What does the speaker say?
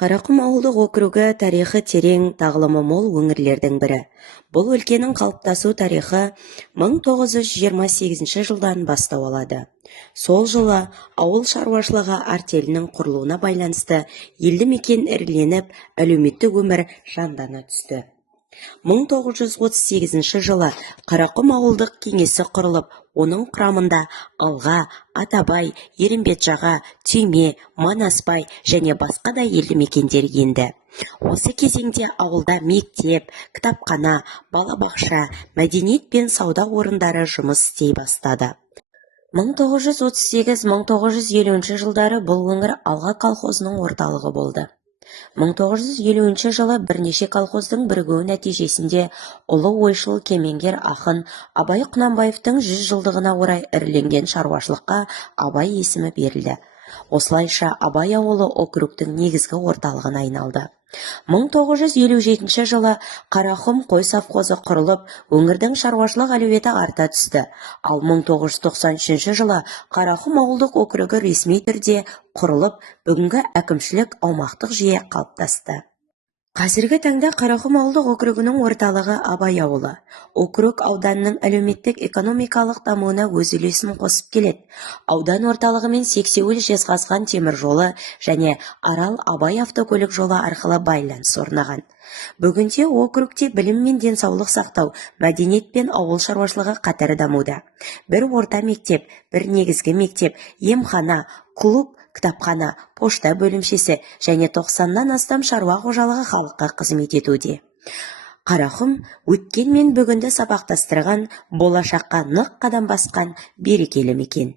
Қарақұм ауылдық округі тарихы терең, тағылымы мол өңірлердің бірі. Бұл өлкенің қалыптасу тарихы 1928 жылдан бастау алады. Сол жылы ауыл шаруашылығы артелінің құрылуына байланысты елді мекен іріленіп, әлеуметтік өмір жандана түсті. 1938 жылы Қарақұм ауылдық кеңесі құрылып, оның құрамында Алға, Атабай, Ерімбетжаға, Түйме, Манаспай және басқа да елді мекендер енді. Осы кезеңде ауылда мектеп, кітапхана, балабақша, мәдениет пен сауда орындары жұмыс істей бастады. 1938-1950 жылдары бұл өңір Алға колхозының орталығы болды. 1950 жылы бірнеше колхоздың бірігуі нәтижесінде ұлы ойшыл кемеңгер ақын Абай Құнанбаевтың 100 жылдығына орай іріленген шаруашылыққа Абай есімі берілді. Осылайша Абай ауылы округтің негізгі орталығына айналды. 1957 жылы Қарақұм қой совхозы құрылып, өңірдің шаруашылық әлеуеті арта түсті. Ал 1993 жылы Қарақұм ауылдық округі ресми түрде құрылып, бүгінгі әкімшілік аумақтық жүйе қалыптасты. Қазіргі таңда Қарақұм ауылдық округінің орталығы Абай ауылы. Округ ауданның әлеуметтік-экономикалық дамуына өз үлесін қосып келеді. Аудан орталығымен Сексеуіл-Жезқазған темір жолы және Арал-Абай автокөлік жолы арқылы байланыс орнаған. Бүгінде округте білім мен денсаулық сақтау, мәдениет пен ауыл шаруашылығы қатар дамуда. Бір орта мектеп, бір негізгі мектеп, емхана, клуб, кітапхана, пошта бөлімшесі және 90-нан астам шаруа қожалығы халыққа қызмет етуде. Қарақұм өткен мен бүгінді сабақтастырған, болашаққа нық қадам басқан берекелі мекен.